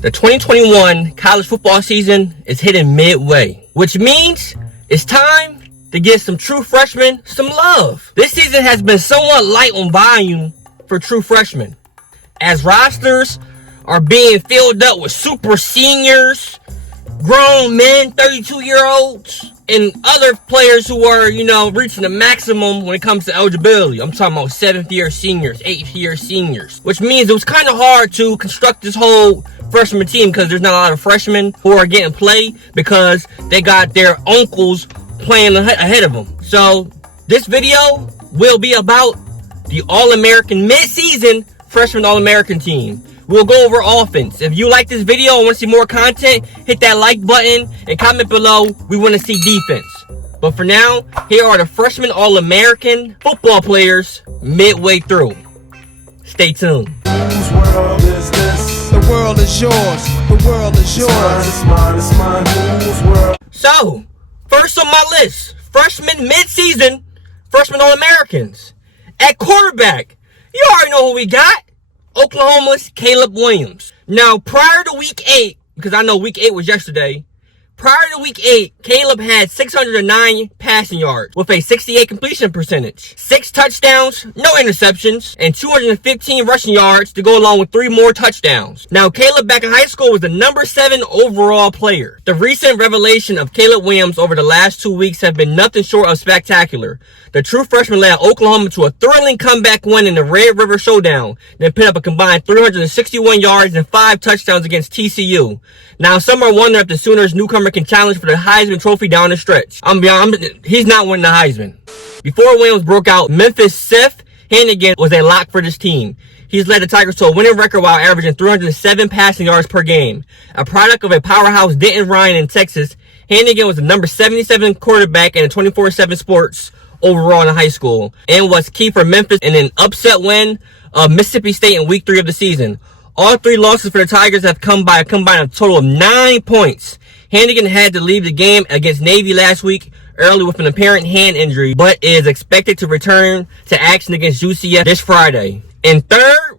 The 2021 college football season is hitting midway, which means it's time to give some true freshmen some love. This season has been somewhat light on volume for true freshmen, as rosters are being filled up with super seniors, grown men, 32-year-olds, and other players who are, reaching the maximum when it comes to eligibility. I'm talking about 7th-year seniors, 8th-year seniors, which means it was kind of hard to construct this whole freshman team because there's not a lot of freshmen who are getting play because they got their uncles playing ahead of them. So this video will be about the All-American mid-season freshman All-American team. We'll go over offense. If you like this video and want to see more content, hit that like button and comment below. We want to see defense. But for now, here are the freshman All-American football players midway through. Stay tuned. Whose world is this? The world is yours. The world is yours. It's mine. Whose world? So, first on my list, freshman mid-season, freshman All-Americans. At quarterback, you already know who we got. Oklahoma's Caleb Williams. Now, prior to week 8, because I know week 8 was yesterday, prior to week 8, Caleb had 609 passing yards with a 68 completion percentage, 6 touchdowns, no interceptions, and 215 rushing yards to go along with 3 more touchdowns. Now, Caleb back in high school was the number 7 overall player. The recent revelation of Caleb Williams over the last 2 weeks have been nothing short of spectacular. The true freshman led Oklahoma to a thrilling comeback win in the Red River Showdown, then put up a combined 361 yards and 5 touchdowns against TCU. Now, some are wondering if the Sooners newcomer can challenge for the Heisman Trophy down the stretch. He's not winning the Heisman. Before Williams broke out, Midseason was a lock for this team. He's led the Tigers to a winning record while averaging 307 passing yards per game. A product of a powerhouse Denton Ryan in Texas, Hannigan was the number 77 quarterback in the 24/7 Sports overall in high school, and was key for Memphis in an upset win of Mississippi State in week 3 of the season. All 3 losses for the Tigers have come by a combined total of 9 points. Hannigan had to leave the game against Navy last week early with an apparent hand injury, but is expected to return to action against UCF this Friday. And third,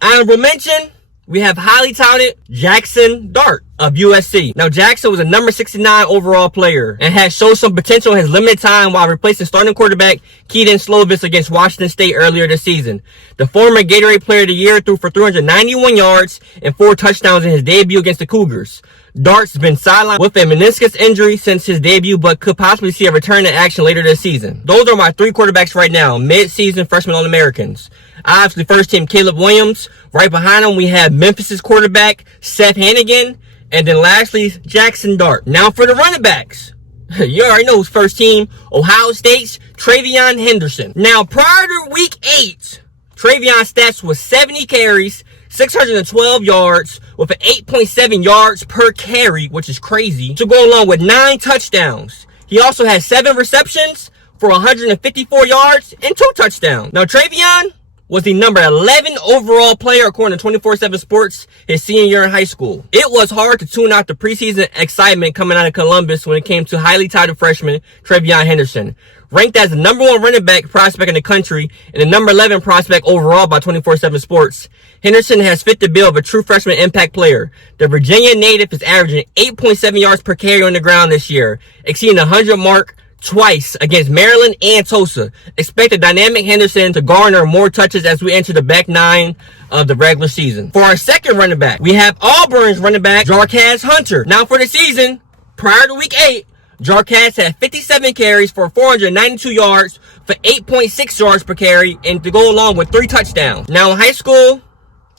honorable mention, we have highly touted Jaxson Dart of USC. Now, Jaxson was a number 69 overall player and has shown some potential in his limited time while replacing starting quarterback Keaton Slovis against Washington State earlier this season. The former Gatorade Player of the Year threw for 391 yards and 4 touchdowns in his debut against the Cougars. Dart's been sidelined with a meniscus injury since his debut, but could possibly see a return to action later this season. Those are my 3 quarterbacks right now, mid-season freshman All-Americans. Obviously, first team Caleb Williams. Right behind him, we have Memphis's quarterback, Seth Hannigan. And then lastly, Jaxson Dart. Now for the running backs. You already know who's first team, Ohio State's TreVeyon Henderson. Now, prior to week 8, TreVeyon's stats was 70 carries, 612 yards, with an 8.7 yards per carry, which is crazy, to go along with 9 touchdowns. He also had 7 receptions for 154 yards and 2 touchdowns. Now, TreVeyon was the number 11 overall player according to 24/7 Sports his senior year in high school. It was hard to tune out the preseason excitement coming out of Columbus when it came to highly touted freshman TreVeyon Henderson. Ranked as the number 1 running back prospect in the country and the number 11 prospect overall by 24/7 Sports, Henderson has fit the bill of a true freshman impact player. The Virginia native is averaging 8.7 yards per carry on the ground this year, exceeding the 100 mark twice against Maryland and Tulsa. Expect the dynamic Henderson to garner more touches as we enter the back 9 of the regular season. For our second running back, we have Auburn's running back, Jaxson Hunter. Now for the season, prior to week 8, Jaxson had 57 carries for 492 yards for 8.6 yards per carry and to go along with 3 touchdowns. Now in high school,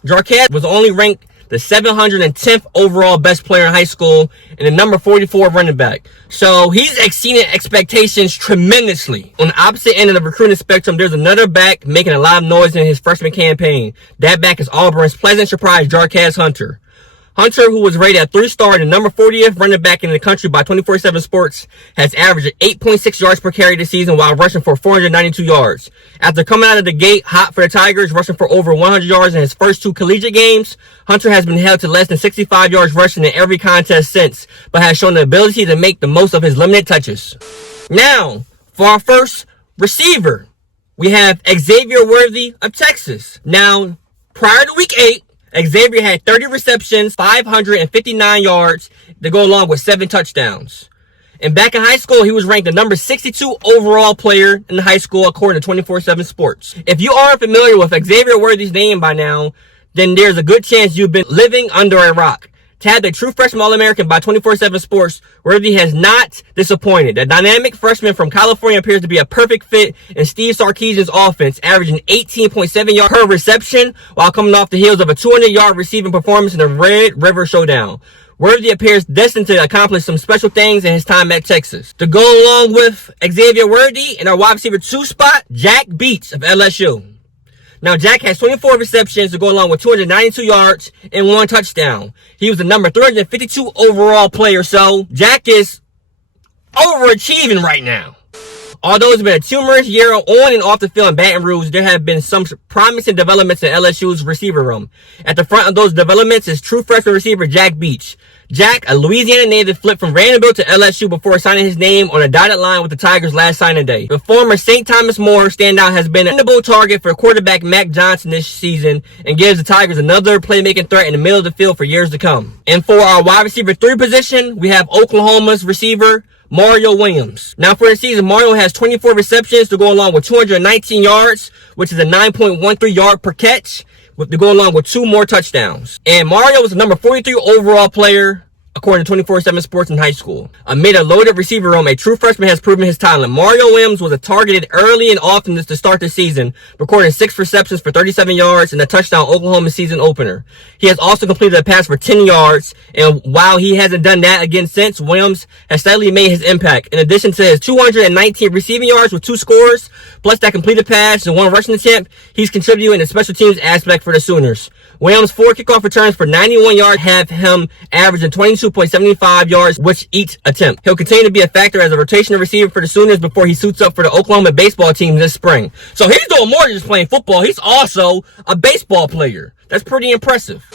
Jaxson was only ranked the 710th overall best player in high school, and the number 44 running back. So he's exceeding expectations tremendously. On the opposite end of the recruiting spectrum, there's another back making a lot of noise in his freshman campaign. That back is Auburn's pleasant surprise, Jaxson Hunter. Hunter, who was rated a 3-star and the number 40th running back in the country by 24/7 Sports, has averaged 8.6 yards per carry this season while rushing for 492 yards. After coming out of the gate hot for the Tigers, rushing for over 100 yards in his first 2 collegiate games, Hunter has been held to less than 65 yards rushing in every contest since, but has shown the ability to make the most of his limited touches. Now, for our first receiver, we have Xavier Worthy of Texas. Now, prior to week 8, Xavier had 30 receptions, 559 yards to go along with 7 touchdowns. And back in high school, he was ranked the number 62 overall player in high school according to 24/7 Sports. If you aren't familiar with Xavier Worthy's name by now, then there's a good chance you've been living under a rock. Tabbed a true freshman All-American by 24/7 Sports, Worthy has not disappointed. The dynamic freshman from California appears to be a perfect fit in Steve Sarkisian's offense, averaging 18.7 yards per reception while coming off the heels of a 200-yard receiving performance in the Red River Showdown. Worthy appears destined to accomplish some special things in his time at Texas. To go along with Xavier Worthy in our wide receiver 2 spot, Jack Beach of LSU. Now, Jack has 24 receptions to go along with 292 yards and 1 touchdown. He was the number 352 overall player, so Jack is overachieving right now. Although it's been a tumultuous year on and off the field in Baton Rouge, there have been some promising developments in LSU's receiver room. At the front of those developments is true freshman receiver Jack Beach. Jack, a Louisiana native, flipped from Vanderbilt to LSU before signing his name on a dotted line with the Tigers last signing day. The former St. Thomas More standout has been a dependable target for quarterback Mac Johnson this season and gives the Tigers another playmaking threat in the middle of the field for years to come. And for our wide receiver 3 position, we have Oklahoma's receiver Mario Williams. Now for the season, Mario has 24 receptions to go along with 219 yards, which is a 9.13 yard per catch, to go along with 2 more touchdowns. And Mario was the number 43 overall player according to 24/7 Sports in high school. Amid a loaded receiver room, a true freshman has proven his talent. Mario Williams was targeted early and often to start the season, recording 6 receptions for 37 yards and a touchdown Oklahoma season opener. He has also completed a pass for 10 yards, and while he hasn't done that again since, Williams has steadily made his impact. In addition to his 219 receiving yards with 2 scores, plus that completed pass and 1 rushing attempt, he's contributing in the special teams aspect for the Sooners. Williams' 4 kickoff returns for 91 yards have him averaging 22.75 yards with each attempt. He'll continue to be a factor as a rotational receiver for the Sooners before he suits up for the Oklahoma baseball team this spring. So he's doing more than just playing football. He's also a baseball player. That's pretty impressive.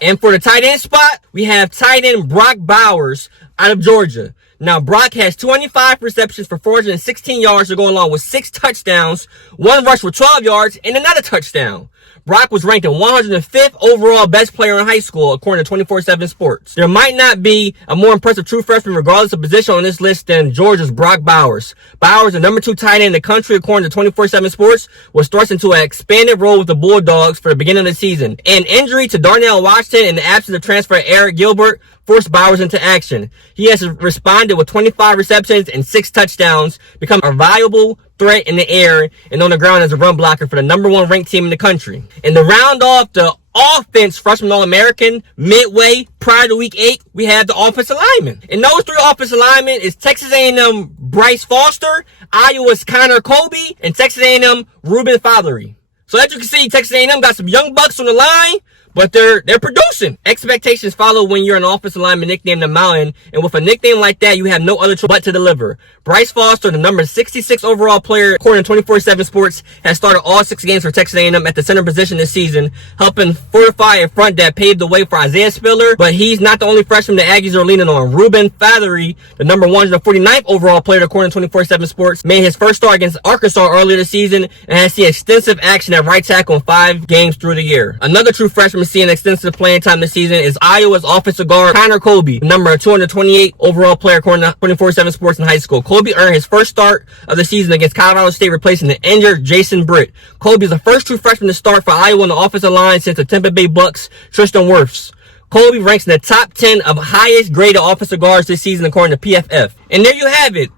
And for the tight end spot, we have tight end Brock Bowers out of Georgia. Now, Brock has 25 receptions for 416 yards to go along with 6 touchdowns, 1 rush for 12 yards, and another touchdown. Brock was ranked the 105th overall best player in high school, according to 24/7 Sports. There might not be a more impressive true freshman, regardless of position, on this list than Georgia's Brock Bowers. Bowers, the number 2 tight end in the country, according to 24/7 Sports, was thrust into an expanded role with the Bulldogs for the beginning of the season. An injury to Darnell Washington and the absence of transfer Eric Gilbert forced Bowers into action. He has responded with 25 receptions and 6 touchdowns, become a valuable threat in the air and on the ground as a run blocker for the number 1 ranked team in the country. And to round off the offense freshman All-American midway prior to week 8, we have the offensive linemen. And those 3 offensive linemen is Texas A&M Bryce Foster, Iowa's Connor Colby, and Texas A&M Ruben Fothery. So as you can see, Texas A&M got some young bucks on the line, but they're producing. Expectations follow when you're an offensive lineman nicknamed the Mountain, and with a nickname like that, you have no other choice but to deliver. Bryce Foster, the number 66 overall player, according to 24/7 Sports, has started all 6 games for Texas A&M at the center position this season, helping fortify a front that paved the way for Isaiah Spiller. But he's not the only freshman the Aggies are leaning on. Ruben Fothery, the number 149th overall player, according to 24/7 Sports, made his first start against Arkansas earlier this season and has seen extensive action at right tackle in 5 games through the year. Another true freshman seeing extensive playing time this season is Iowa's offensive guard Connor Colby, number 228 overall player according to 24/7 Sports in high school. Colby earned his first start of the season against Colorado State, replacing the injured Jason Britt. Colby is the first true freshman to start for Iowa on the offensive line since the Tampa Bay Bucks' Tristan Wirfs. Colby ranks in the top 10 of highest graded offensive guards this season according to PFF. And there you have it,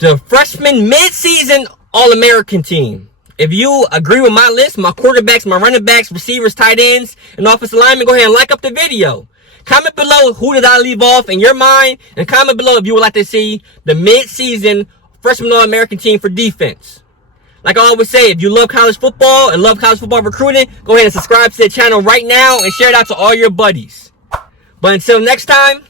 the freshman midseason All-American team. If you agree with my list, my quarterbacks, my running backs, receivers, tight ends, and offensive linemen, go ahead and like up the video. Comment below who did I leave off in your mind, and comment below if you would like to see the mid-season freshman All-American team for defense. Like I always say, if you love college football and love college football recruiting, go ahead and subscribe to the channel right now and share it out to all your buddies. But until next time,